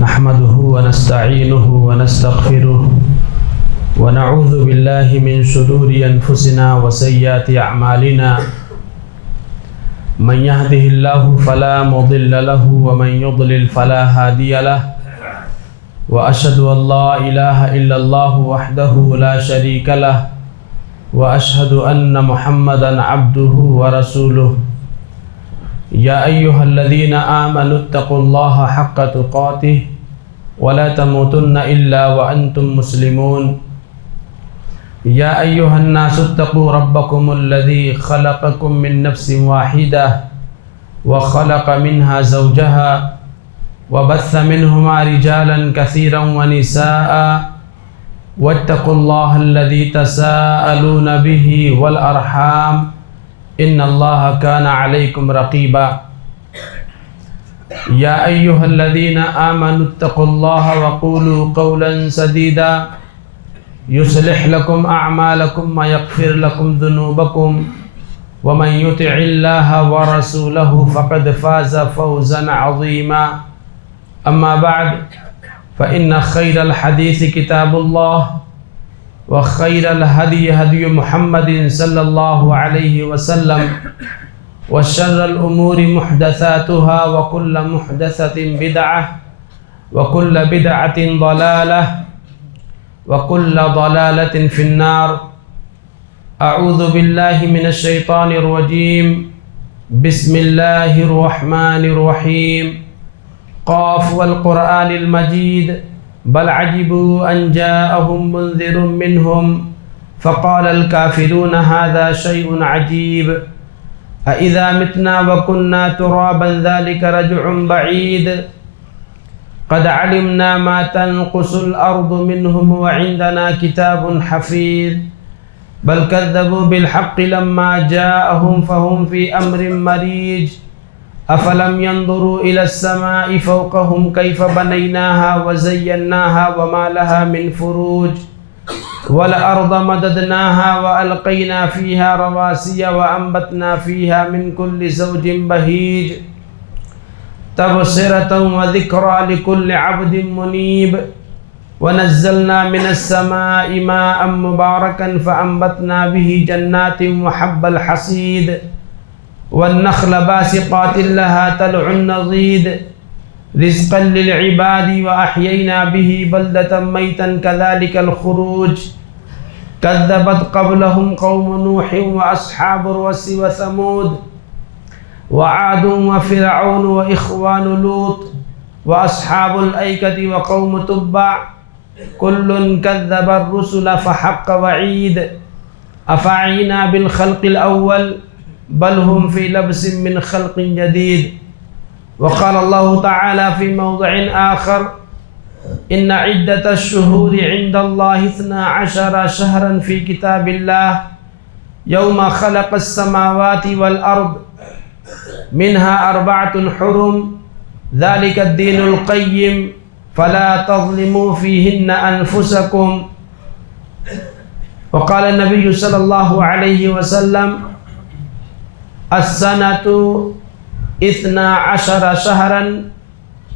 نحمده ونستعينه ونستغفره ونعوذ بالله من شرور أنفسنا وسيئات أعمالنا من يهده الله فلا مضل له ومن يضلل فلا هادي له وأشهد أن لا إله إلا الله وحده لا شريك له وأشهد أن محمدا عبده ورسوله يا أيها الذين آمنوا اتقوا الله حق تقاته ولا تموتن إلا وأنتم مسلمون يا أيها الناس اتقوا ربكم الذي خلقكم من نفس واحدة وخلق منها زوجها وبث منهما رجالا كثيرا ونساء واتقوا الله الذي تساءلون به والأرحام إن الله كان عليكم رقيبا يا أيها الذين آمنوا اتقوا الله وقولوا قولا سديدا يصلح لكم أعمالكم ويغفر لكم ذنوبكم ومن يطع الله ورسوله فقد فاز فوزا عظيما أما بعد فإن خير الحديث كتاب الله وخير الهدي هدي محمد صلى الله عليه وسلم وشر الأمور محدثاتها وكل محدثة بدعة وكل بدعة ضلالة وكل ضلالة في النار أعوذ بالله من الشيطان الرجيم بسم الله الرحمن الرحيم قاف والقرآن المجيد بل عجبوا أن جاءهم منذر منهم فقال الكافرون هذا شيء عجيب أإذا متنا وكنا ترابا ذلك رجع بعيد قد علمنا ما تنقص الأرض منهم وعندنا كتاب حفيظ بل كذبوا بالحق لما جاءهم فهم في أمر مريج أفلم ينظروا إلى السماء فوقهم كيف بنيناها وزيناها وما لها من فروج والأرض مددناها وألقينا فيها رواسي وأنبتنا فيها من كل زوج بهيج تبصرة وذكرى لكل عبد منيب ونزلنا من السماء ماء مباركا فأنبتنا به جنات وحب الحصيد والنخل باسقات لها طلع نضيد رزقا للعباد وأحيينا به بلدة ميتا كذلك الخروج كذبت قبلهم قوم نوح وأصحاب الرس وثمود وعاد وفرعون وإخوان لوط وأصحاب الأيكة وقوم تبع كل كذب الرسل فحق وعيد أفعينا بالخلق الأول بل هم في لبس من خلق جديد وقال الله تعالى في موضع آخر إن عدة الشهور عند الله 12 شهرا في كتاب الله يوم خلق السماوات والأرض منها 4 حرم ذلك الدين القيم فلا تظلموا فيهن أنفسكم وقال النبي صلى الله عليه وسلم السنة 12 شهرا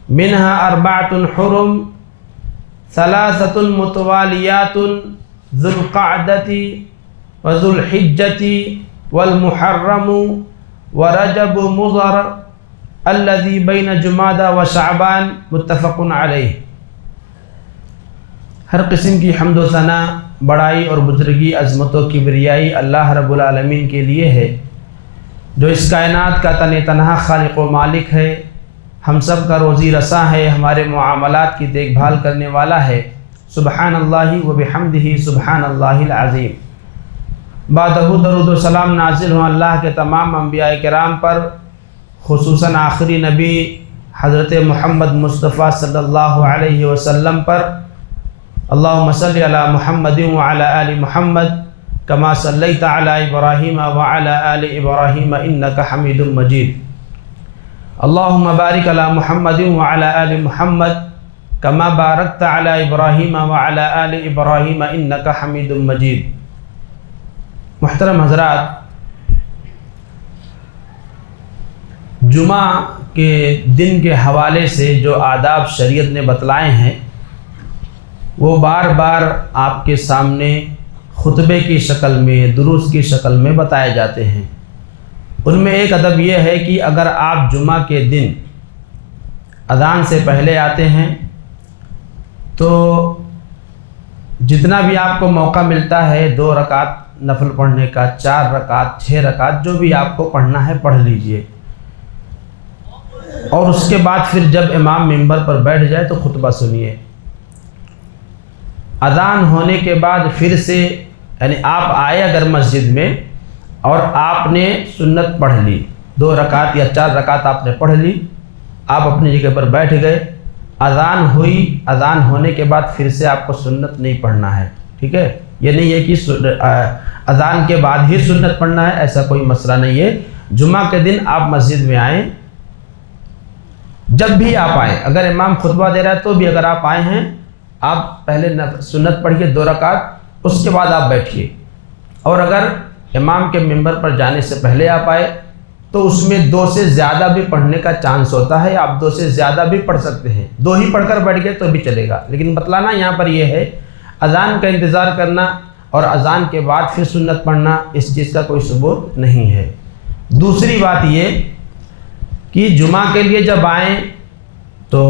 منها 4 حرم 3 متواليات ذو القعدة وذو الحجة والمحرم ورجب مضر الذي بين جمادى وشعبان متفق علیہ۔ ہر قسم کی حمد و ثنا بڑائی اور بزرگی عظمت و کبریائی اللہ رب العالمین کے لیے ہے جو اس کائنات کا تنہا خالق و مالک ہے، ہم سب کا روزی رساں ہے، ہمارے معاملات کی دیکھ بھال کرنے والا ہے۔ سبحان اللہ و بحمدہ سبحان اللہ العظیم۔ بعدہ درود و سلام نازل ہوں اللہ کے تمام انبیاء کرام پر، خصوصاً آخری نبی حضرت محمد مصطفیٰ صلی اللہ علیہ وسلم پر۔ اللہم صلی علی محمد وعلی آل محمد كما صليت على إبراهيم وعلى آل إبراهيم إنك حميد مجيد اللهم بارك على محمد وعلى آل محمد كما باركت على إبراهيم وعلى آل إبراهيم إنك حميد مجيد۔ محترم حضرات، جمعہ کے دن کے حوالے سے جو آداب شریعت نے بتلائے ہیں وہ بار بار آپ کے سامنے خطبے کی شکل میں، دروس کی شکل میں بتائے جاتے ہیں۔ ان میں ایک ادب یہ ہے کہ اگر آپ جمعہ کے دن اذان سے پہلے آتے ہیں تو جتنا بھی آپ کو موقع ملتا ہے 2 رکعت نفل پڑھنے کا، 4 رکعت، 6 رکعت، جو بھی آپ کو پڑھنا ہے پڑھ لیجئے، اور اس کے بعد پھر جب امام منبر پر بیٹھ جائے تو خطبہ سنیے۔ اذان ہونے کے بعد پھر سے یعنی آپ آئے اگر مسجد میں اور آپ نے سنت پڑھ لی، 2 رکعت یا 4 رکعت آپ نے پڑھ لی، آپ اپنی جگہ پر بیٹھ گئے، اذان ہوئی، اذان ہونے کے بعد پھر سے آپ کو سنت نہیں پڑھنا ہے، ٹھیک ہے؟ یہ نہیں ہے کہ اذان کے بعد ہی سنت پڑھنا ہے، ایسا کوئی مسئلہ نہیں ہے۔ جمعہ کے دن آپ مسجد میں آئیں، جب بھی آپ آئیں، اگر امام خطبہ دے رہا ہے تو بھی اگر آپ آئے ہیں، آپ پہلے سنت پڑھیے 2 رکعت، اس کے بعد آپ بیٹھیے، اور اگر امام کے منبر پر جانے سے پہلے آپ آئے تو اس میں 2 سے زیادہ بھی پڑھنے کا چانس ہوتا ہے، آپ 2 سے زیادہ بھی پڑھ سکتے ہیں، 2 ہی پڑھ کر بیٹھ گئے تو بھی چلے گا، لیکن بتلانا یہاں پر یہ ہے اذان کا انتظار کرنا اور اذان کے بعد پھر سنت پڑھنا، اس چیز کا کوئی ثبوت نہیں ہے۔ دوسری بات یہ کہ جمعہ کے لیے جب آئیں تو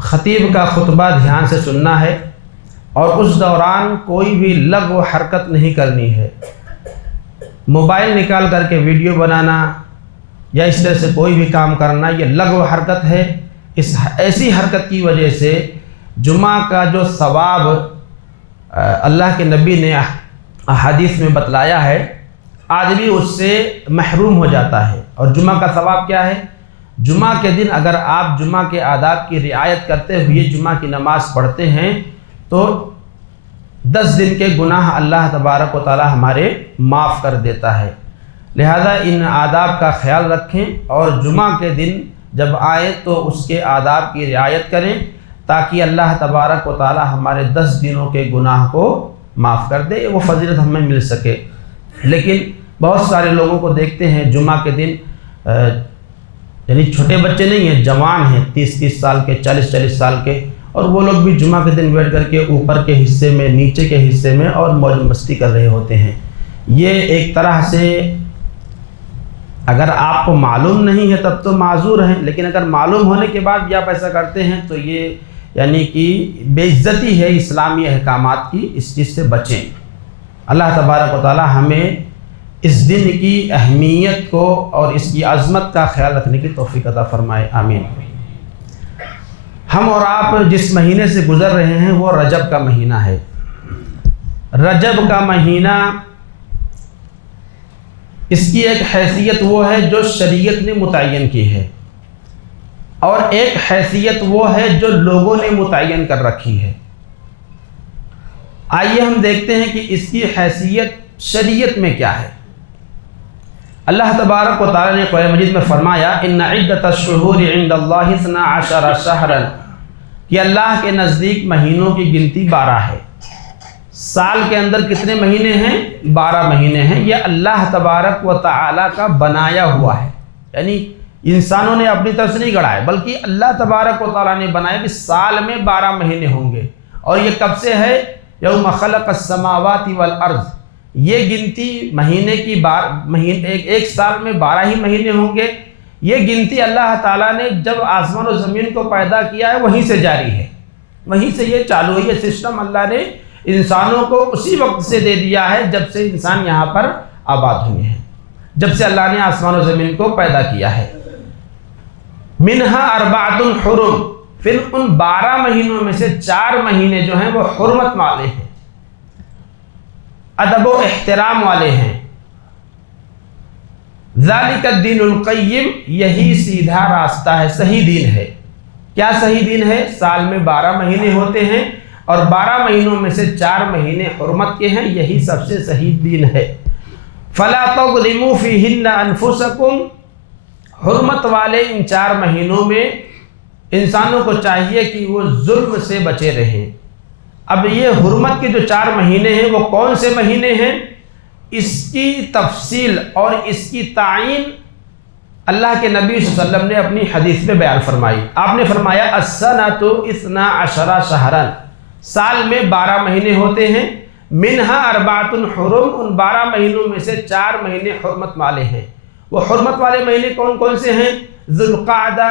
خطیب کا خطبہ دھیان سے سننا ہے، اور اس دوران کوئی بھی لغو حرکت نہیں کرنی ہے۔ موبائل نکال کر کے ویڈیو بنانا یا اس طرح سے کوئی بھی کام کرنا، یہ لغو حرکت ہے۔ ایسی حرکت کی وجہ سے جمعہ کا جو ثواب اللہ کے نبی نے احادیث میں بتلایا ہے، آدمی اس سے محروم ہو جاتا ہے۔ اور جمعہ کا ثواب کیا ہے؟ جمعہ کے دن اگر آپ جمعہ کے آداب کی رعایت کرتے ہوئے جمعہ کی نماز پڑھتے ہیں تو 10 دن کے گناہ اللہ تبارک و تعالی ہمارے معاف کر دیتا ہے۔ لہذا ان آداب کا خیال رکھیں، اور جمعہ کے دن جب آئیں تو اس کے آداب کی رعایت کریں تاکہ اللہ تبارک و تعالی ہمارے 10 دنوں کے گناہ کو معاف کر دے، وہ فضیلت ہمیں مل سکے۔ لیکن بہت سارے لوگوں کو دیکھتے ہیں جمعہ کے دن، یعنی چھوٹے بچے نہیں ہیں، جوان ہیں، 30 سال کے، 40 سال کے، اور وہ لوگ بھی جمعہ کے دن بیٹھ کر کے اوپر کے حصے میں، نیچے کے حصے میں اور موج مستی کر رہے ہوتے ہیں۔ یہ ایک طرح سے اگر آپ کو معلوم نہیں ہے تب تو معذور ہیں، لیکن اگر معلوم ہونے کے بعد بھی آپ ایسا کرتے ہیں تو یہ یعنی کہ بے عزتی ہے اسلامی احکامات کی، اس چیز سے بچیں۔ اللہ تبارک و تعالی ہمیں اس دن کی اہمیت کو اور اس کی عظمت کا خیال رکھنے کی توفیق عطا فرمائے، آمین۔ ہم اور آپ جس مہینے سے گزر رہے ہیں وہ رجب کا مہینہ ہے۔ رجب کا مہینہ، اس کی ایک حیثیت وہ ہے جو شریعت نے متعین کی ہے، اور ایک حیثیت وہ ہے جو لوگوں نے متعین کر رکھی ہے۔ آئیے ہم دیکھتے ہیں کہ اس کی حیثیت شریعت میں کیا ہے۔ اللہ تبارک و تعالی نے قرآن مجید میں فرمایا ان عدۃ الشہور عند اللہ 12 شہرا، کہ اللہ کے نزدیک مہینوں کی گنتی 12 ہے۔ سال کے اندر کتنے مہینے ہیں؟ 12 مہینے ہیں۔ یہ اللہ تبارک و تعالی کا بنایا ہوا ہے، یعنی انسانوں نے اپنی طرف سے نہیں گڑھا ہے، بلکہ اللہ تبارک و تعالی نے بنایا کہ سال میں 12 مہینے ہوں گے۔ اور یہ کب سے ہے؟ یوم خلق السماوات والارض۔ یہ گنتی مہینے کی ایک سال میں 12 ہی مہینے ہوں گے۔ یہ گنتی اللہ تعالیٰ نے جب آسمان و زمین کو پیدا کیا ہے وہیں سے جاری ہے، وہیں سے یہ چالو ہے۔ یہ سسٹم اللہ نے انسانوں کو اسی وقت سے دے دیا ہے جب سے انسان یہاں پر آباد ہوئے ہیں، جب سے اللہ نے آسمان و زمین کو پیدا کیا ہے۔ منہا اربعۃ حرم، پھر ان 12 مہینوں میں سے 4 مہینے جو ہیں وہ حرمت والے ہیں، ادب و احترام والے ہیں۔ ذالک الدین القیم، یہی سیدھا راستہ ہے، صحیح دین ہے۔ کیا صحیح دین ہے؟ سال میں 12 مہینے ہوتے ہیں اور 12 مہینوں میں سے 4 مہینے حرمت کے ہیں، یہی سب سے صحیح دین ہے۔ فلا تظلموا فیہن انفسکم، حرمت والے ان 4 مہینوں میں انسانوں کو چاہیے کہ وہ ظلم سے بچے رہیں۔ اب یہ حرمت کے جو 4 مہینے ہیں وہ کون سے مہینے ہیں؟ اس کی تفصیل اور اس کی تعین اللہ کے نبی صلی اللہ علیہ وسلم نے اپنی حدیث میں بیان فرمائی. آپ نے فرمایا السنۃ 12 شہرا، سال میں 12 مہینے ہوتے ہیں. منہا 4 حرم، ان 12 مہینوں میں سے 4 مہینے حرمت والے ہیں. وہ حرمت والے مہینے کون کون سے ہیں؟ ذوالقعدہ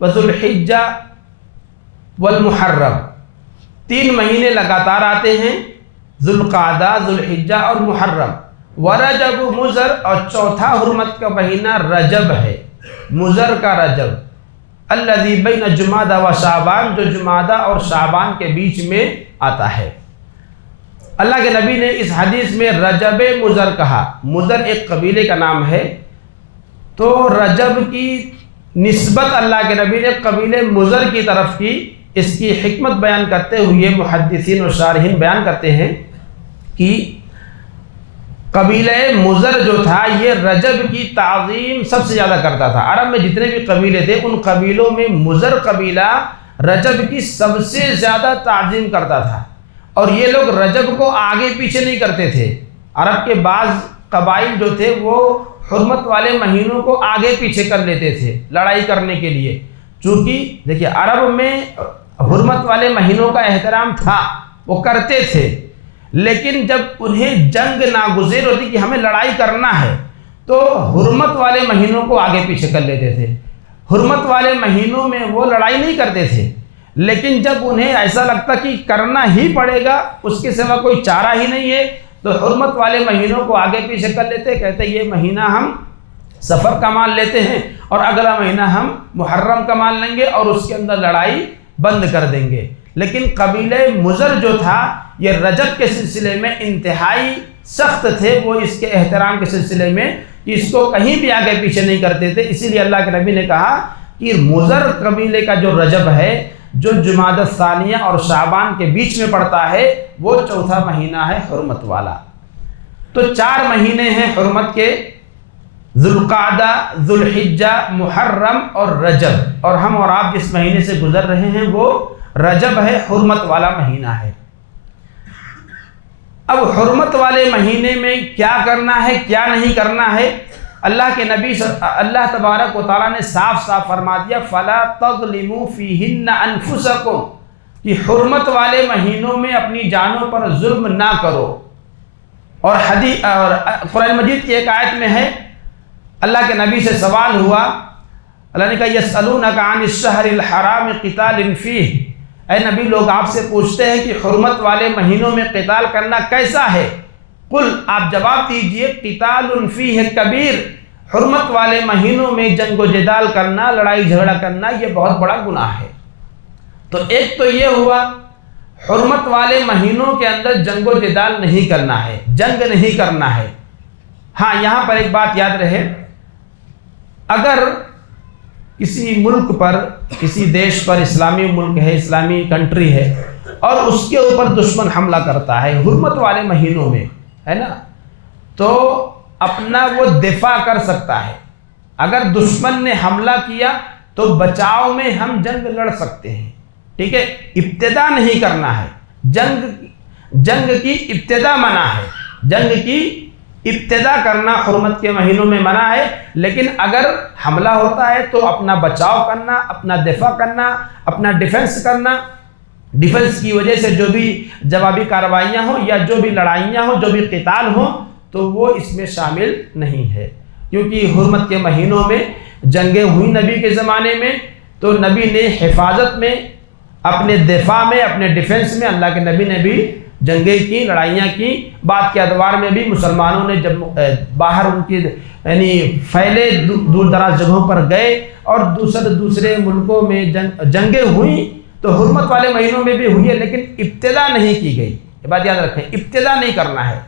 وذوالحجہ والمحرم. 3 مہینے لگاتار آتے ہیں، ذوالقعدہ، ذوالحجہ اور محرم. ورجب مضر، اور چوتھا حرمت کا مہینہ رجب ہے، مضر کا رجب. الذی بین جمادہ و شعبان، جو جمادہ اور شعبان کے بیچ میں آتا ہے. اللہ کے نبی نے اس حدیث میں رجب مضر کہا. مضر ایک قبیلے کا نام ہے، تو رجب کی نسبت اللہ کے نبی نے قبیلے مضر کی طرف کی. اس کی حکمت بیان کرتے ہوئے محدثین و شارحین بیان کرتے ہیں کہ قبیلہ مضر جو تھا یہ رجب کی تعظیم سب سے زیادہ کرتا تھا. عرب میں جتنے بھی قبیلے تھے ان قبیلوں میں مضر قبیلہ رجب کی سب سے زیادہ تعظیم کرتا تھا. اور یہ لوگ رجب کو آگے پیچھے نہیں کرتے تھے. عرب کے بعض قبائل جو تھے وہ حرمت والے مہینوں کو آگے پیچھے کر لیتے تھے لڑائی کرنے کے لیے. چونکہ دیکھیے عرب میں حرمت والے مہینوں کا احترام تھا، وہ کرتے تھے، لیکن جب انہیں جنگ ناگزیر ہوتی کہ ہمیں لڑائی کرنا ہے تو حرمت والے مہینوں کو آگے پیچھے کر لیتے تھے. حرمت والے مہینوں میں وہ لڑائی نہیں کرتے تھے، لیکن جب انہیں ایسا لگتا کہ کرنا ہی پڑے گا، اس کے سوا کوئی چارہ ہی نہیں ہے، تو حرمت والے مہینوں کو آگے پیچھے کر لیتے. کہتے یہ مہینہ ہم سفر کا مان لیتے ہیں اور اگلا مہینہ ہم محرم کا مان لیں گے اور اس کے اندر لڑائی بند کر دیں گے. لیکن قبیلہ مضر جو تھا یہ رجب کے سلسلے میں انتہائی سخت تھے. وہ اس کے احترام کے سلسلے میں اس کو کہیں بھی آگے پیچھے نہیں کرتے تھے. اسی لیے اللہ کے نبی نے کہا کہ مضر قبیلے کا جو رجب ہے، جو جمادی الثانیہ اور شعبان کے بیچ میں پڑتا ہے، وہ چوتھا مہینہ ہے حرمت والا. تو 4 مہینے ہیں حرمت کے، ذوالقعدہ، ذوالحجہ، محرم اور رجب. اور ہم اور آپ جس مہینے سے گزر رہے ہیں وہ رجب ہے، حرمت والا مہینہ ہے. اب حرمت والے مہینے میں کیا کرنا ہے کیا نہیں کرنا ہے، اللہ کے نبی اللہ تبارک و تعالیٰ نے صاف صاف فرما دیا فَلَا تَظْلِمُوا فِيهِنَّ أَنفُسَكُمْ، کہ حرمت والے مہینوں میں اپنی جانوں پر ظلم نہ کرو. اور قرآن مجید کی ایک آیت میں ہے، اللہ کے نبی سے سوال ہوا، اللہ نے کہا یسألونک عن الشہر الحرام قتال فیہ، اے نبی لوگ آپ سے پوچھتے ہیں کہ حرمت والے مہینوں میں قتال کرنا کیسا ہے. قل، آپ جواب دیجئے قتال فیہ کبیر، حرمت والے مہینوں میں جنگ و جدال کرنا، لڑائی جھگڑا کرنا یہ بہت بڑا گناہ ہے. تو ایک تو یہ ہوا حرمت والے مہینوں کے اندر جنگ و جدال نہیں کرنا ہے، جنگ نہیں کرنا ہے. ہاں یہاں پر ایک بات یاد رہے، اگر کسی ملک پر، کسی دیش پر، اسلامی ملک ہے، اسلامی کنٹری ہے، اور اس کے اوپر دشمن حملہ کرتا ہے حرمت والے مہینوں میں، ہے نا، تو اپنا وہ دفاع کر سکتا ہے. اگر دشمن نے حملہ کیا تو بچاؤ میں ہم جنگ لڑ سکتے ہیں. ٹھیک ہے، ابتدا نہیں کرنا ہے. جنگ کی ابتدا منع ہے، جنگ کی ابتدا کرنا حرمت کے مہینوں میں منع ہے. لیکن اگر حملہ ہوتا ہے تو اپنا بچاؤ کرنا، اپنا دفاع کرنا، اپنا ڈیفنس کرنا، ڈیفنس کی وجہ سے جو بھی جوابی کارروائیاں ہوں یا جو بھی لڑائیاں ہوں، جو بھی قتال ہوں، تو وہ اس میں شامل نہیں ہے. کیونکہ حرمت کے مہینوں میں جنگیں ہوئی نبی کے زمانے میں، تو نبی نے حفاظت میں، اپنے دفاع میں، اپنے ڈیفنس میں اللہ کے نبی نے بھی جنگیں کی، لڑائیاں کی. بعد کے ادوار میں بھی مسلمانوں نے جب باہر ان کی یعنی پھیلے دور دراز جگہوں پر گئے اور دوسرے ملکوں میں جنگیں ہوئیں تو حرمت والے مہینوں میں بھی ہوئی ہے، لیکن ابتدا نہیں کی گئی. یہ بات یاد رکھیں، ابتدا نہیں کرنا ہے.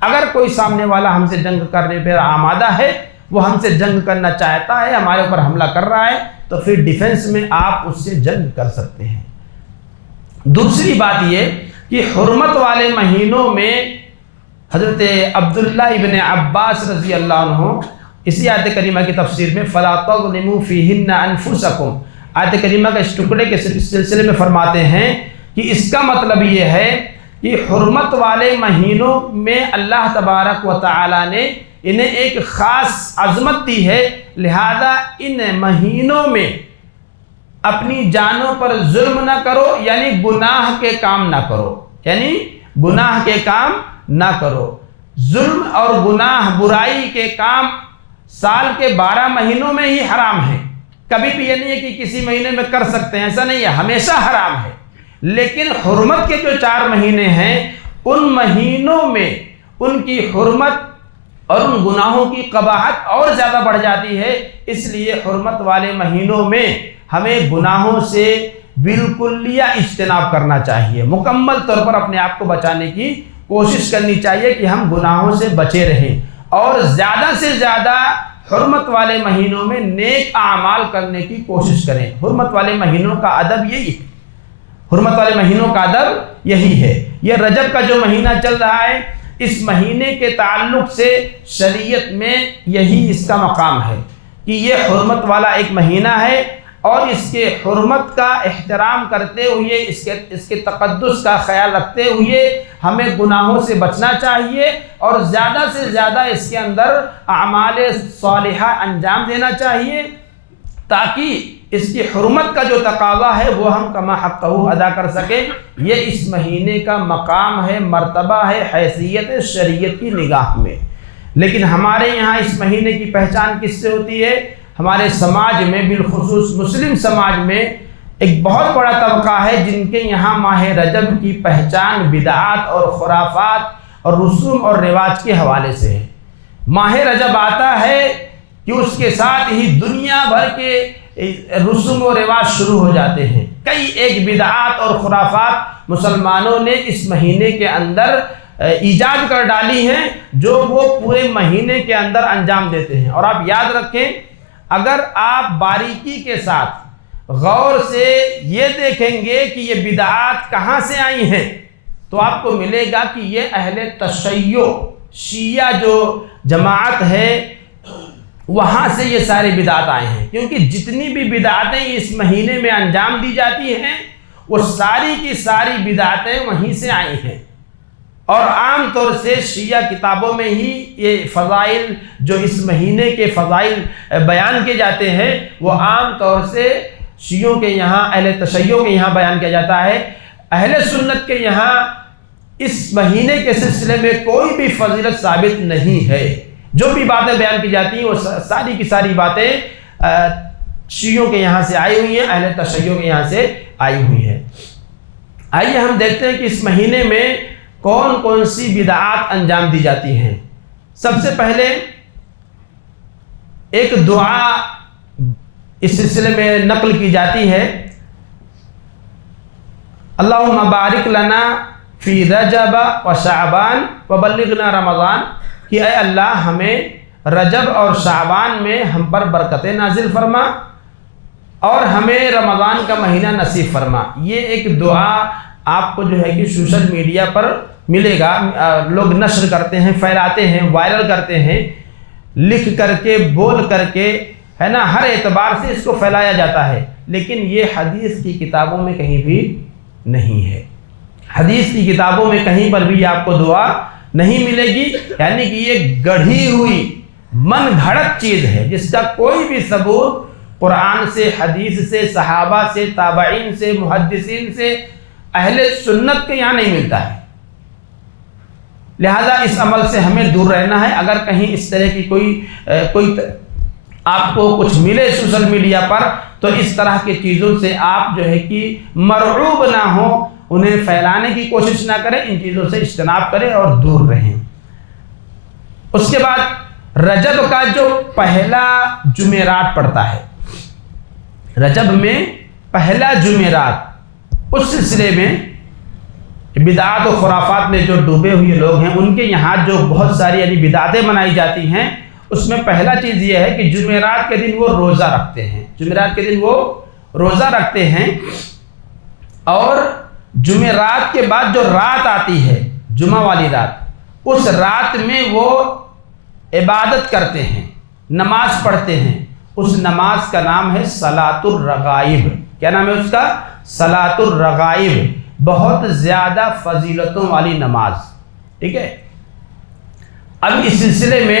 اگر کوئی سامنے والا ہم سے جنگ کرنے پر آمادہ ہے، وہ ہم سے جنگ کرنا چاہتا ہے، ہمارے اوپر حملہ کر رہا ہے، تو پھر ڈیفنس میں آپ اس سے جنگ کر سکتے ہیں. دوسری بات یہ کہ حرمت والے مہینوں میں حضرت عبداللہ ابن عباس رضی اللہ عنہ اسی آیت کریمہ کی تفسیر میں فَلَا تَظْلِمُوا فِيهِنَّ أَنفُسَكُمْ، آیت کریمہ کے اس ٹکڑے کے سلسلے میں فرماتے ہیں کہ اس کا مطلب یہ ہے کہ حرمت والے مہینوں میں اللہ تبارک و تعالی نے انہیں ایک خاص عظمت دی ہے، لہذا ان مہینوں میں اپنی جانوں پر ظلم نہ کرو، یعنی گناہ کے کام نہ کرو، یعنی گناہ کے کام نہ کرو۔ ظلم اور گناہ، برائی کے کام سال کے 12 مہینوں میں ہی حرام ہیں، کبھی بھی یہ نہیں ہے کہ کسی مہینے میں کر سکتے ہیں، ایسا نہیں ہے، ہمیشہ حرام ہے۔ لیکن حرمت کے جو 4 مہینے ہیں ان مہینوں میں ان کی حرمت اور ان گناہوں کی قباحت اور زیادہ بڑھ جاتی ہے، اس لیے حرمت والے مہینوں میں ہمیں گناہوں سے بالکلیہ اجتناب کرنا چاہیے، مکمل طور پر اپنے آپ کو بچانے کی کوشش کرنی چاہیے کہ ہم گناہوں سے بچے رہیں، اور زیادہ سے زیادہ حرمت والے مہینوں میں نیک اعمال کرنے کی کوشش کریں۔ حرمت والے مہینوں کا ادب یہی ہے، حرمت والے مہینوں کا ادب یہی ہے۔ یہ رجب کا جو مہینہ چل رہا ہے، اس مہینے کے تعلق سے شریعت میں یہی اس کا مقام ہے کہ یہ حرمت والا ایک مہینہ ہے، اور اس کے حرمت کا احترام کرتے ہوئے، اس کے تقدس کا خیال رکھتے ہوئے ہمیں گناہوں سے بچنا چاہیے، اور زیادہ سے زیادہ اس کے اندر اعمال صالحہ انجام دینا چاہیے، تاکہ اس کی حرمت کا جو تقاضا ہے وہ ہم کما حقہ ادا کر سکیں۔ یہ اس مہینے کا مقام ہے، مرتبہ ہے، حیثیت ہے شریعت کی نگاہ میں۔ لیکن ہمارے یہاں اس مہینے کی پہچان کس سے ہوتی ہے؟ ہمارے سماج میں، بالخصوص مسلم سماج میں ایک بہت بڑا طبقہ ہے جن کے یہاں ماہ رجب کی پہچان بدعات اور خرافات اور رسوم اور رواج کے حوالے سے ہے۔ ماہ رجب آتا ہے کہ اس کے ساتھ ہی دنیا بھر کے رسوم و رواج شروع ہو جاتے ہیں۔ کئی ایک بدعات اور خرافات مسلمانوں نے اس مہینے کے اندر ایجاد کر ڈالی ہیں، جو وہ پورے مہینے کے اندر انجام دیتے ہیں۔ اور آپ یاد رکھیں، اگر آپ باریکی کے ساتھ غور سے یہ دیکھیں گے کہ یہ بدعات کہاں سے آئی ہیں، تو آپ کو ملے گا کہ یہ اہل تشیع، شیعہ جو جماعت ہے، وہاں سے یہ سارے بدعات آئے ہیں، کیونکہ جتنی بھی بدعاتیں اس مہینے میں انجام دی جاتی ہیں وہ ساری کی ساری بدعاتیں وہیں سے آئی ہیں۔ اور عام طور سے شیعہ کتابوں میں ہی یہ فضائل، جو اس مہینے کے فضائل بیان کیے جاتے ہیں، وہ عام طور سے شیعوں کے یہاں، اہل تشیع کے یہاں بیان کیا جاتا ہے۔ اہل سنت کے یہاں اس مہینے کے سلسلے میں کوئی بھی فضیلت ثابت نہیں ہے۔ جو بھی باتیں بیان کی جاتی ہیں وہ ساری کی ساری باتیں شیعوں کے یہاں سے آئی ہوئی ہیں، اہل تشیع کے یہاں سے آئی ہوئی ہیں۔ آئیے ہم دیکھتے ہیں کہ اس مہینے میں کون کون سی بدعات انجام دی جاتی ہیں۔ سب سے پہلے ایک دعا اس سلسلے میں نقل کی جاتی ہے، اللہم بارک لنا فی رجب و شعبان وبلغنا رمضان، کہ اے اللہ ہمیں رجب اور شعبان میں ہم پر برکتیں نازل فرما اور ہمیں رمضان کا مہینہ نصیب فرما۔ یہ ایک دعا آپ کو جو ہے کہ سوشل میڈیا پر ملے گا، لوگ نشر کرتے ہیں، پھیلاتے ہیں، وائرل کرتے ہیں، لکھ کر کے، بول کر کے، ہے نا، ہر اعتبار سے اس کو پھیلایا جاتا ہے، لیکن یہ حدیث کی کتابوں میں کہیں بھی نہیں ہے۔ حدیث کی کتابوں میں کہیں پر بھی آپ کو دعا نہیں ملے گی، یعنی کہ یہ گڑھی ہوئی من گھڑت چیز ہے جس کا کوئی بھی ثبوت قرآن سے، حدیث سے، صحابہ سے، تابعین سے، محدثین سے، اہل سنت کے یہاں نہیں ملتا ہے۔ لہذا اس عمل سے ہمیں دور رہنا ہے۔ اگر کہیں اس طرح کی کوئی آپ کو کچھ ملے سوشل میڈیا پر، تو اس طرح کی چیزوں سے آپ جو ہے کہ مرعوب نہ ہوں، انہیں پھیلانے کی کوشش نہ کریں، ان چیزوں سے اجتناب کریں اور دور رہیں۔ اس کے بعد رجب کا جو پہلا جمعرات پڑتا ہے، رجب میں پہلا جمعرات، اس سلسلے میں بدعات و خرافات میں جو ڈوبے ہوئے لوگ ہیں، ان کے یہاں جو بہت ساری یعنی بدعاتیں منائی جاتی ہیں، اس میں پہلا چیز یہ ہے کہ جمعرات کے دن وہ روزہ رکھتے ہیں۔ جمعرات کے دن وہ روزہ رکھتے ہیں، اور جمعرات کے بعد جو رات آتی ہے، جمعہ والی رات، اس رات میں وہ عبادت کرتے ہیں، نماز پڑھتے ہیں۔ اس نماز کا نام ہے صلاۃ الرغائب۔ کیا نام ہے اس کا؟ صلاۃ الرغائب، بہت زیادہ فضیلتوں والی نماز، ٹھیک ہے۔ اب اس سلسلے میں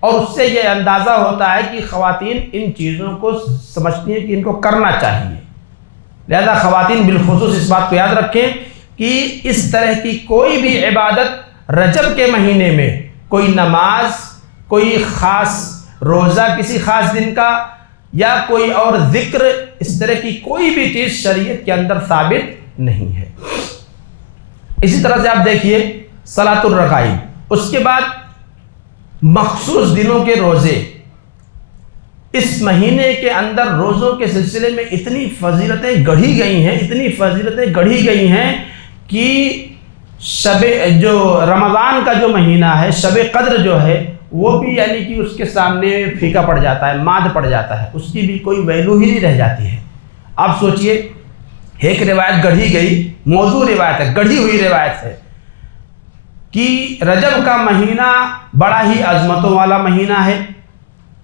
اور اس سے یہ اندازہ ہوتا ہے کہ خواتین ان چیزوں کو سمجھتی ہیں کہ ان کو کرنا چاہیے۔ لہذا خواتین بالخصوص اس بات کو یاد رکھیں کہ اس طرح کی کوئی بھی عبادت رجب کے مہینے میں، کوئی نماز، کوئی خاص روزہ کسی خاص دن کا، یا کوئی اور ذکر، اس طرح کی کوئی بھی چیز شریعت کے اندر ثابت نہیں ہے۔ اسی طرح سے آپ دیکھیے صلاۃ الرغائب، اس کے بعد مخصوص دنوں کے روزے۔ اس مہینے کے اندر روزوں کے سلسلے میں اتنی فضیلتیں گڑھی گئی ہیں، اتنی فضیلتیں گڑھی گئی ہیں کہ جو رمضان کا جو مہینہ ہے، شب قدر جو ہے، وہ بھی یعنی کہ اس کے سامنے پھیکا پڑ جاتا ہے، ماد پڑ جاتا ہے، اس کی بھی کوئی ویلو ہی نہیں رہ جاتی ہے۔ آپ سوچئے، ایک روایت گڑھی گئی، موضوع روایت ہے، گڑھی ہوئی روایت ہے کہ رجب کا مہینہ بڑا ہی عظمتوں والا مہینہ ہے،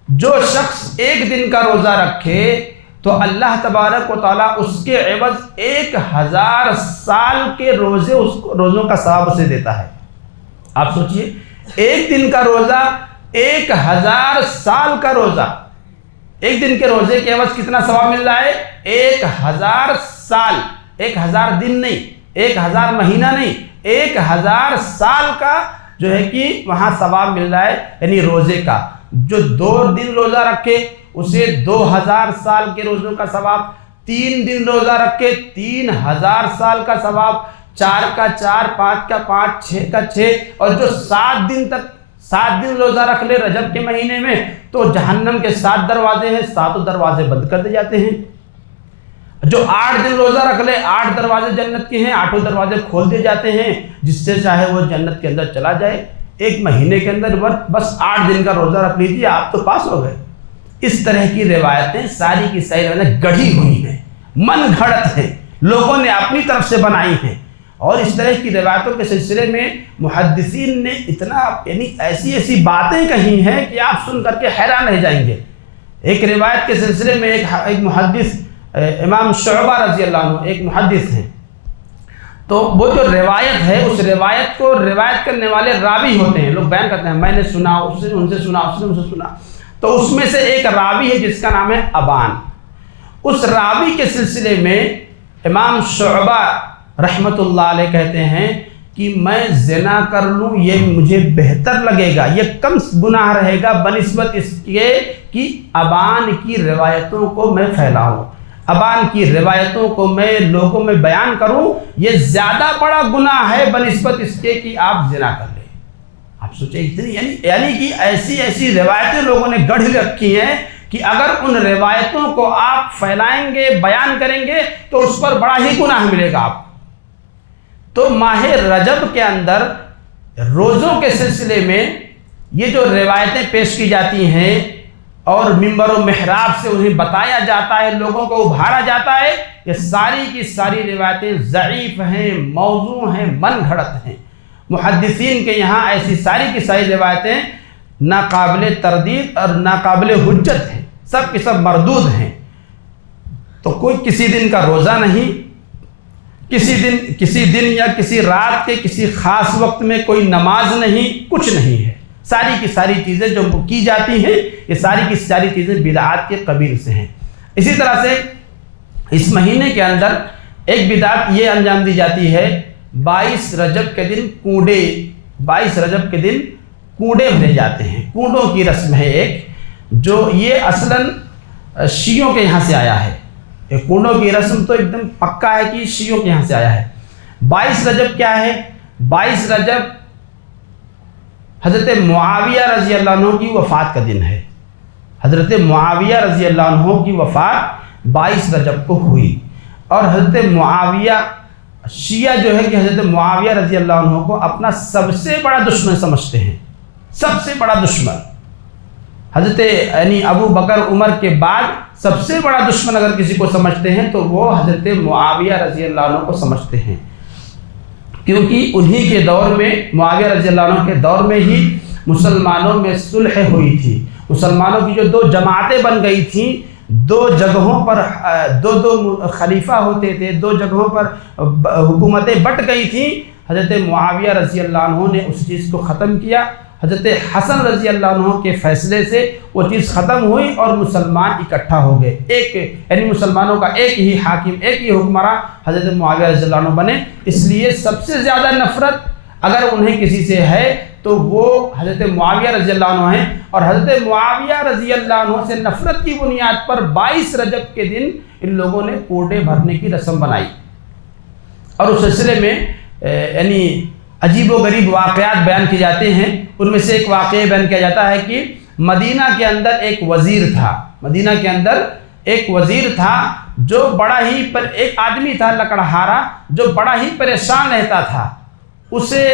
جو شخص ایک دن کا روزہ رکھے تو اللہ تبارک و تعالیٰ اس کے عوض 1000 سال کے روزوں کا ثواب اسے دیتا ہے۔ آپ سوچئے، ایک دن کا روزہ، 1000 سال کا روزہ، ایک دن کے روزے کے عوض کتنا ثواب مل رہا ہے؟ 1000 سال، 1000 دن نہیں، 1000 مہینہ نہیں، 1000 سال کا جو ہے کہ وہاں ثواب مل رہا ہے، یعنی روزے کا۔ جو 2 دن روزہ رکھے اسے 2000 سال کے روزوں کا ثواب، 3 دن روزہ رکھے 3000 سال کا ثواب، 4 کا 4، 5 کا 5، 6 کا 6، اور جو 7 دن روزہ رکھ لے رجب کے مہینے میں تو جہنم کے 7 دروازے ہیں، 7 دروازے بند کر دیے جاتے ہیں۔ جو 8 دن روزہ رکھ لے، 8 دروازے جنت کے ہیں، 8 دروازے کھول دیے جاتے ہیں، جس سے چاہے وہ جنت کے اندر چلا جائے۔ ایک مہینے کے اندر بس 8 دن کا روزہ رکھ لیجیے، آپ تو پاس ہو گئے۔ اس طرح کی روایتیں ساری کی ساری گڑھی ہوئی ہیں، من گھڑت ہیں، لوگوں نے اپنی طرف سے بنائی ہیں، اور اس طرح کی روایتوں کے سلسلے میں محدثین نے اتنا یعنی ایسی باتیں کہی ہیں کہ آپ سن کر کے حیران رہ جائیں گے۔ ایک روایت کے سلسلے میں ایک محدث امام شعبہ رضی اللہ عنہ ایک محدث ہیں، تو وہ جو روایت ہے اس روایت کو روایت کرنے والے راوی ہوتے ہیں، لوگ بیان کرتے ہیں میں نے سنا، اس نے ان سے سنا، اس نے ان سے سنا، تو اس میں سے ایک راوی ہے جس کا نام ہے ابان۔ اس راوی کے سلسلے میں امام شعبہ رحمت اللہ علیہ کہتے ہیں کہ میں زنا کر لوں یہ مجھے بہتر لگے گا، یہ کم گناہ رہے گا بنسبت اس کے کہ ابان کی روایتوں کو میں پھیلاؤں، ابان کی روایتوں کو میں لوگوں میں بیان کروں، یہ زیادہ بڑا گناہ ہے بنسبت اس کے کہ آپ زنا کر لیں۔ آپ سوچیں اتنی یعنی کہ ایسی روایتیں لوگوں نے گڑھ رکھی ہیں کہ اگر ان روایتوں کو آپ پھیلائیں گے، بیان کریں گے تو اس پر بڑا ہی گناہ ملے گا آپ۔ تو ماہ رجب کے اندر روزوں کے سلسلے میں یہ جو روایتیں پیش کی جاتی ہیں اور ممبر و محراب سے انہیں بتایا جاتا ہے، لوگوں کو ابھارا جاتا ہے، یہ ساری کی ساری روایتیں ضعیف ہیں، موضوع ہیں، من گھڑت ہیں۔ محدثین کے یہاں ایسی ساری کی ساری روایتیں ناقابل تردید اور ناقابل حجت ہیں، سب کی سب مردود ہیں۔ تو کوئی کسی دن کا روزہ نہیں، کسی دن یا کسی رات کے کسی خاص وقت میں کوئی نماز نہیں، کچھ نہیں ہے۔ ساری کی ساری چیزیں جو کی جاتی ہیں یہ ساری کی ساری چیزیں بدعات کے قبیل سے ہیں۔ اسی طرح سے اس مہینے کے اندر ایک بدعت یہ انجام دی جاتی ہے، 22 رجب کے دن کنڈے بھرے جاتے ہیں۔ کنڈوں کی رسم ہے ایک، جو یہ اصلاً شیعوں کے یہاں سے آیا ہے۔ یہ کنڈوں کی رسم تو ایک دم پکا ہے کہ شیعوں کے یہاں سے آیا ہے۔ 22 رجب کیا ہے؟ 22 رجب حضرت معاویہ رضی اللہ عنہ کی وفات کا دن ہے۔ حضرت معاویہ رضی اللہ عنہ کی وفات 22 رجب کو ہوئی، اور حضرت معاویہ شیعہ جو ہے کہ حضرت معاویہ رضی اللہ عنہ کو اپنا سب سے بڑا دشمن سمجھتے ہیں، سب سے بڑا دشمن۔ حضرت یعنی ابو بکر عمر کے بعد سب سے بڑا دشمن اگر کسی کو سمجھتے ہیں تو وہ حضرت معاویہ رضی اللہ عنہ کو سمجھتے ہیں، کیونکہ انہی کے دور میں، معاویہ رضی اللہ عنہ کے دور میں ہی مسلمانوں میں صلح ہوئی تھی۔ مسلمانوں کی جو 2 جماعتیں بن گئی تھیں، 2 جگہوں پر 2 خلیفہ ہوتے تھے، 2 جگہوں پر حکومتیں بٹ گئی تھیں۔ حضرت معاویہ رضی اللہ عنہ نے اس چیز کو ختم کیا۔ حضرت حسن رضی اللہ عنہ کے فیصلے سے وہ چیز ختم ہوئی اور مسلمان اکٹھا ہو گئے، یعنی مسلمانوں کا ایک ہی حاکم، ایک ہی حکمراں حضرت معاویہ رضی اللہ عنہ بنے۔ اس لیے سب سے زیادہ نفرت اگر انہیں کسی سے ہے تو وہ حضرت معاویہ رضی اللہ عنہ ہیں، اور حضرت معاویہ رضی اللہ عنہ سے نفرت کی بنیاد پر 22 رجب کے دن ان لوگوں نے کوڑے بھرنے کی رسم بنائی، اور اس سلسلے میں یعنی عجیب و غریب واقعات بیان کیے جاتے ہیں۔ ان میں سے ایک واقعہ بیان کیا جاتا ہے کہ مدینہ کے اندر ایک وزیر تھا، مدینہ کے اندر ایک وزیر تھا جو بڑا ہی ایک آدمی تھا لکڑہارا جو بڑا ہی پریشان رہتا تھا۔ اسے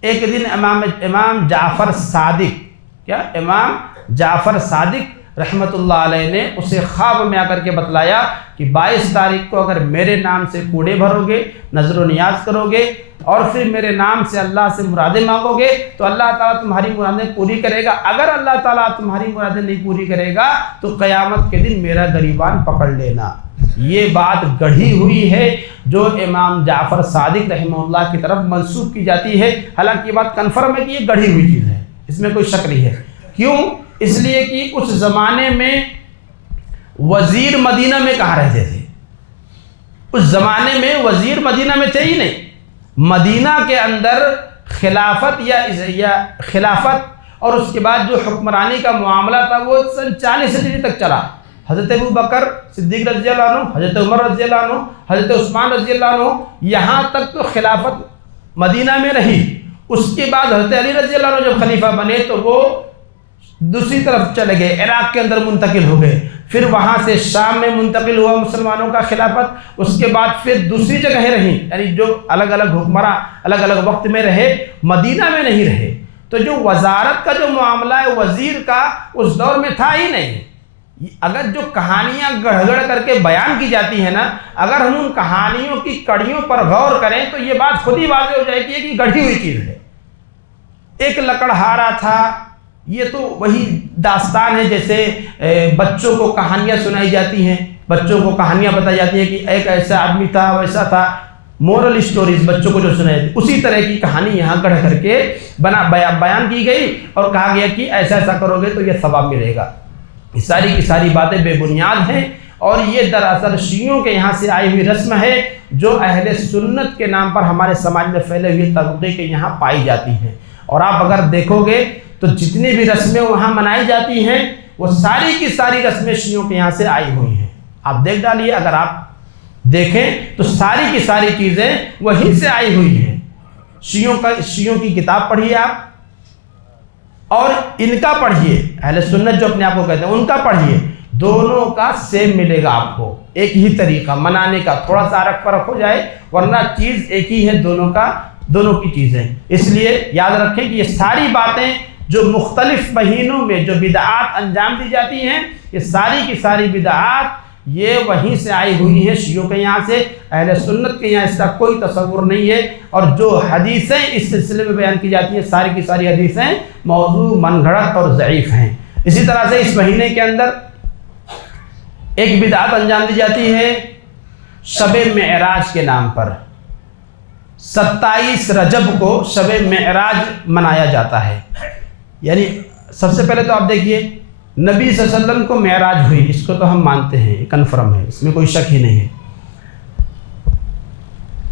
ایک دن امام جعفر صادق امام جعفر صادق رحمۃ اللہ علیہ نے اسے خواب میں آ کر کے بتلایا کہ 22 تاریخ کو اگر میرے نام سے کوڑے بھرو گے، نظر و نیاز کرو گے، اور پھر میرے نام سے اللہ سے مرادیں مانگو گے تو اللہ تعالیٰ تمہاری مرادیں پوری کرے گا۔ اگر اللہ تعالیٰ تمہاری مرادیں نہیں پوری کرے گا تو قیامت کے دن میرا گریبان پکڑ لینا۔ یہ بات گڑھی ہوئی ہے جو امام جعفر صادق رحمہ اللہ کی طرف منسوب کی جاتی ہے، حالانکہ یہ بات کنفرم ہے کہ یہ گڑھی ہوئی چیز ہے، اس میں کوئی شک نہیں ہے۔ کیوں؟ اس لیے کہ اس زمانے میں وزیر مدینہ میں کہاں رہتے تھے؟ اس زمانے میں وزیر مدینہ میں تھے ہی نہیں۔ مدینہ کے اندر خلافت یا خلافت اور اس کے بعد جو حکمرانی کا معاملہ تھا وہ سن 40 ہجری تک چلا۔ حضرت ابو بکر صدیق رضی اللہ عنہ، حضرت عمر رضی اللہ عنہ، حضرت عثمان رضی اللہ عنہ، یہاں تک تو خلافت مدینہ میں رہی۔ اس کے بعد حضرت علی رضی اللہ عنہ جب خلیفہ بنے تو وہ دوسری طرف چلے گئے، عراق کے اندر منتقل ہو گئے، پھر وہاں سے شام میں منتقل ہوا مسلمانوں کا خلافت، اس کے بعد پھر دوسری جگہیں رہیں، یعنی جو الگ الگ حکمراں الگ الگ وقت میں رہے، مدینہ میں نہیں رہے۔ تو جو وزارت کا جو معاملہ ہے وزیر کا اس دور میں تھا ہی نہیں۔ اگر جو کہانیاں گڑھ گڑھ کر کے بیان کی جاتی ہیں نا، اگر ہم ان کہانیوں کی کڑیوں پر غور کریں تو یہ بات خود ہی واضح ہو جائے گی کہ گڑھی ہوئی چیز ہے۔ ایک لکڑہارا تھا، یہ تو وہی داستان ہے جیسے بچوں کو کہانیاں سنائی جاتی ہیں، بچوں کو کہانیاں بتائی جاتی ہیں کہ ایک ایسا آدمی تھا، ویسا تھا، مورل اسٹوریز بچوں کو جو سنائی جاتی، اسی طرح کی کہانی یہاں گڑھ کر کے بیان کی گئی اور کہا گیا کہ ایسا ایسا کرو گے تو یہ ثواب ملے گا۔ یہ ساری کی ساری باتیں بے بنیاد ہیں، اور یہ دراصل شیعوں کے یہاں سے آئی ہوئی رسم ہے جو اہل سنت کے نام پر ہمارے سماج میں پھیلے ہوئے طبقے کے یہاں پائی جاتی ہیں۔ اور آپ اگر دیکھو گے تو جتنی بھی رسمیں وہاں منائی جاتی ہیں وہ ساری کی ساری رسمیں شیعوں کے یہاں سے آئی ہوئی ہیں۔ آپ دیکھ ڈالیے، اگر آپ دیکھیں تو ساری کی ساری چیزیں وہیں سے آئی ہوئی ہیں۔ شیعوں کی کتاب پڑھیے آپ، اور ان کا پڑھیے، اہل سنت جو اپنے آپ کو کہتے ہیں ان کا پڑھیے، دونوں کا سیم ملے گا آپ کو، ایک ہی طریقہ منانے کا، تھوڑا سا فرق ہو جائے ورنہ چیز ایک ہی ہے دونوں کی چیزیں۔ اس لیے یاد رکھیں کہ یہ ساری باتیں جو مختلف مہینوں میں جو بدعات انجام دی جاتی ہیں، یہ ساری کی ساری بدعات یہ وہیں سے آئی ہوئی ہیں شیعوں کے یہاں سے۔ اہل سنت کے یہاں اس کا کوئی تصور نہیں ہے، اور جو حدیثیں اس سلسلے میں بیان کی جاتی ہیں ساری کی ساری حدیثیں موضوع، من گھڑت اور ضعیف ہیں۔ اسی طرح سے اس مہینے کے اندر ایک بدعت انجام دی جاتی ہے شب معراج کے نام پر۔ 27 رجب کو شب معراج منایا جاتا ہے۔ یعنی سب سے پہلے تو آپ دیکھیے نبی صلی اللہ علیہ وسلم کو معراج ہوئی، اس کو تو ہم مانتے ہیں، کنفرم ہے، اس میں کوئی شک ہی نہیں ہے۔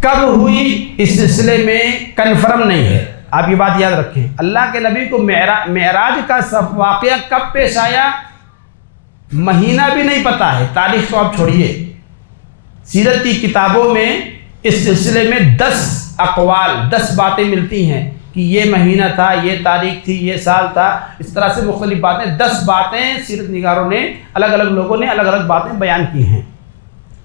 کب ہوئی اس سلسلے میں کنفرم نہیں ہے، آپ یہ بات یاد رکھیں۔ اللہ کے نبی کو معراج کا واقعہ کب پیش آیا مہینہ بھی نہیں پتہ ہے، تاریخ تو آپ چھوڑیے۔ سیرت کی کتابوں میں اس سلسلے میں 10 اقوال، 10 باتیں ملتی ہیں کہ یہ مہینہ تھا، یہ تاریخ تھی، یہ سال تھا، اس طرح سے مختلف باتیں، 10 باتیں سیرت نگاروں نے، الگ الگ لوگوں نے الگ الگ باتیں بیان کی ہیں۔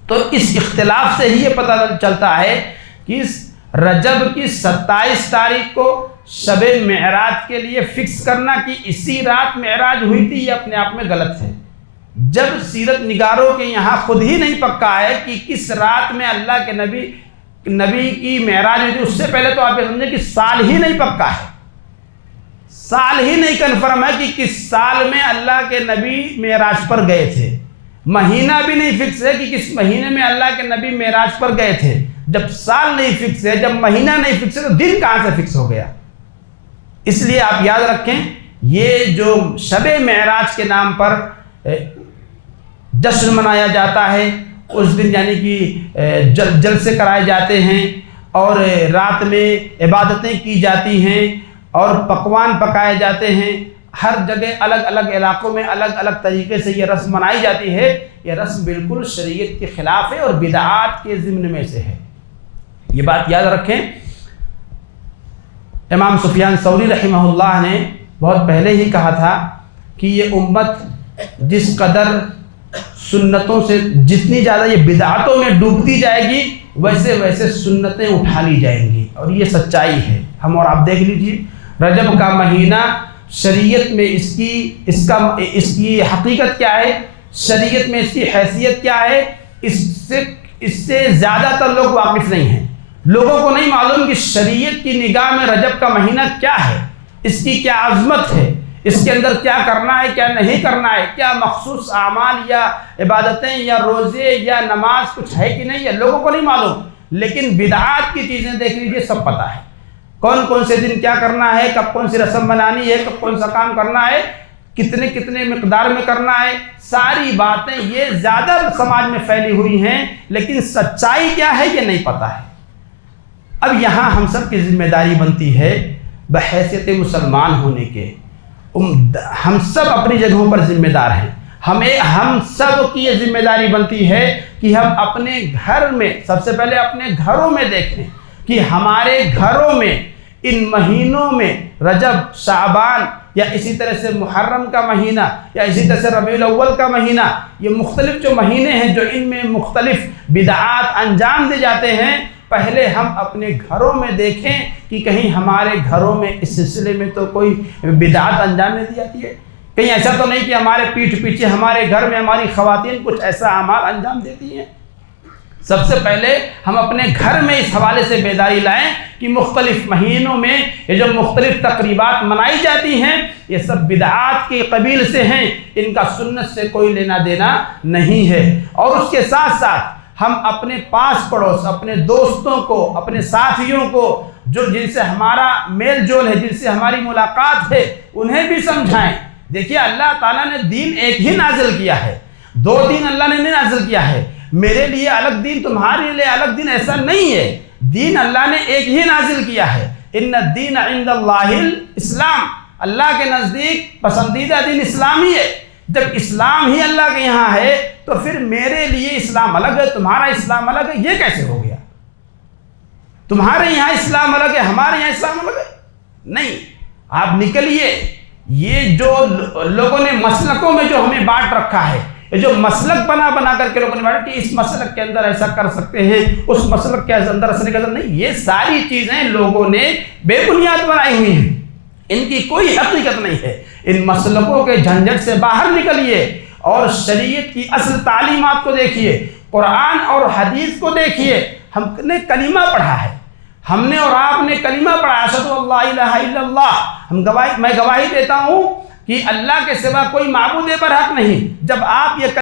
تو اس اختلاف سے ہی یہ پتہ چلتا ہے کہ اس رجب کی 27 تاریخ کو شب معراج کے لیے فکس کرنا کہ اسی رات معراج ہوئی تھی، یہ اپنے آپ میں غلط ہے۔ جب سیرت نگاروں کے یہاں خود ہی نہیں پکا ہے کہ کس رات میں اللہ کے نبی کی معراج ہوئی تھی، اس سے پہلے تو آپ یہ سمجھیں کہ سال ہی نہیں پکا ہے، سال ہی نہیں کنفرم ہے کہ کس سال میں اللہ کے نبی معراج پر گئے تھے، مہینہ بھی نہیں فکس ہے کہ کس مہینے میں اللہ کے نبی معراج پر گئے تھے۔ جب سال نہیں فکس ہے، جب مہینہ نہیں فکس ہے، تو دن کہاں سے فکس ہو گیا؟ اس لیے آپ یاد رکھیں، یہ جو شب معراج کے نام پر جشن منایا جاتا ہے، اس دن یعنی کہ جلسے کرائے جاتے ہیں اور رات میں عبادتیں کی جاتی ہیں اور پکوان پکائے جاتے ہیں، ہر جگہ الگ الگ علاقوں میں الگ الگ طریقے سے یہ رسم منائی جاتی ہے، یہ رسم بالکل شریعت کے خلاف ہے اور بدعات کے ضمن میں سے ہے۔ یہ بات یاد رکھیں۔ امام سفیان ثوری رحمہ اللہ نے بہت پہلے ہی کہا تھا کہ یہ امت جس قدر سنتوں سے جتنی زیادہ یہ بدعاتوں میں ڈوبتی جائے گی، ویسے ویسے سنتیں اٹھا لی جائیں گی، اور یہ سچائی ہے۔ ہم اور آپ دیکھ لیجئے، رجب کا مہینہ شریعت میں اس کی حقیقت کیا ہے، شریعت میں اس کی حیثیت کیا ہے، اس سے زیادہ تر لوگ واقف نہیں ہیں۔ لوگوں کو نہیں معلوم کہ شریعت کی نگاہ میں رجب کا مہینہ کیا ہے، اس کی کیا عظمت ہے، اس کے اندر کیا کرنا ہے کیا نہیں کرنا ہے، کیا مخصوص اعمال یا عبادتیں یا روزے یا نماز کچھ ہے کہ نہیں ہے، لوگوں کو نہیں معلوم۔ لیکن بدعات کی چیزیں دیکھ لیجئے، سب پتہ ہے، کون کون سے دن کیا کرنا ہے، کب کون سی رسم بنانی ہے، کب کون سا کام کرنا ہے، کتنے مقدار میں کرنا ہے، ساری باتیں یہ زیادہ سماج میں پھیلی ہوئی ہیں، لیکن سچائی کیا ہے یہ نہیں پتہ ہے۔ اب یہاں ہم سب کی ذمہ داری بنتی ہے، بحیثیت مسلمان ہونے کے ہم سب اپنی جگہوں پر ذمہ دار ہیں۔ ہم سب کی یہ ذمہ داری بنتی ہے کہ ہم اپنے گھر میں، سب سے پہلے اپنے گھروں میں دیکھیں کہ ہمارے گھروں میں ان مہینوں میں رجب، شعبان یا اسی طرح سے محرم کا مہینہ یا اسی طرح سے ربیع الاول کا مہینہ، یہ مختلف جو مہینے ہیں جو ان میں مختلف بدعات انجام دے جاتے ہیں، پہلے ہم اپنے گھروں میں دیکھیں کہ کہیں ہمارے گھروں میں اس سلسلے میں تو کوئی بدعات انجام نہیں دی جاتی ہے، کہیں ایسا تو نہیں کہ ہمارے پیٹھ پیچھے ہمارے گھر میں ہماری خواتین کچھ ایسا اعمال انجام دیتی ہیں۔ سب سے پہلے ہم اپنے گھر میں اس حوالے سے بیداری لائیں کہ مختلف مہینوں میں یہ جو مختلف تقریبات منائی جاتی ہیں، یہ سب بدعات کے قبیل سے ہیں، ان کا سنت سے کوئی لینا دینا نہیں ہے۔ اور اس کے ساتھ ساتھ ہم اپنے پاس پڑوس، اپنے دوستوں کو، اپنے ساتھیوں کو جن سے ہمارا میل جول ہے، جن سے ہماری ملاقات ہے، انہیں بھی سمجھائیں۔ دیکھیے، اللہ تعالیٰ نے دین ایک ہی نازل کیا ہے، دو دین اللہ نے نہیں نازل کیا ہے۔ میرے لیے الگ دین، تمہارے لیے الگ دین، ایسا نہیں ہے۔ دین اللہ نے ایک ہی نازل کیا ہے۔ ان الدین عند اللہ الاسلام، اللہ کے نزدیک پسندیدہ دین اسلام ہی ہے۔ جب اسلام ہی اللہ کے یہاں ہے تو پھر میرے لیے اسلام الگ ہے، تمہارا اسلام الگ ہے، یہ کیسے ہو گیا؟ تمہارے یہاں اسلام الگ ہے، ہمارے یہاں اسلام الگ ہے؟ نہیں، آپ نکلیے۔ یہ جو لوگوں نے مسلکوں میں جو ہمیں بانٹ رکھا ہے، یہ جو مسلک بنا کر کے لوگوں نے بانٹا کہ اس مسلک کے اندر ایسا کر سکتے ہیں، اس مسلک کے اندر ایسا نہیں، یہ ساری چیزیں لوگوں نے بے بنیاد بنائی ہوئی ہیں، ان کی کوئی حقیقت نہیں ہے۔ ان مسلکوں کے جھنجھٹ سے باہر نکلیے اور شریعت کی اصل تعلیمات کو دیکھیے، قرآن اور حدیث کو دیکھیے۔ ہم نے کلمہ پڑھا ہے، ہم نے اور آپ نے کلمہ پڑھا ہے، اشہد ان لا الہ الا اللہ، میں گواہی دیتا ہوں کہ اللہ کے سوا کوئی معبود برحق نہیں۔ جب آپ یہ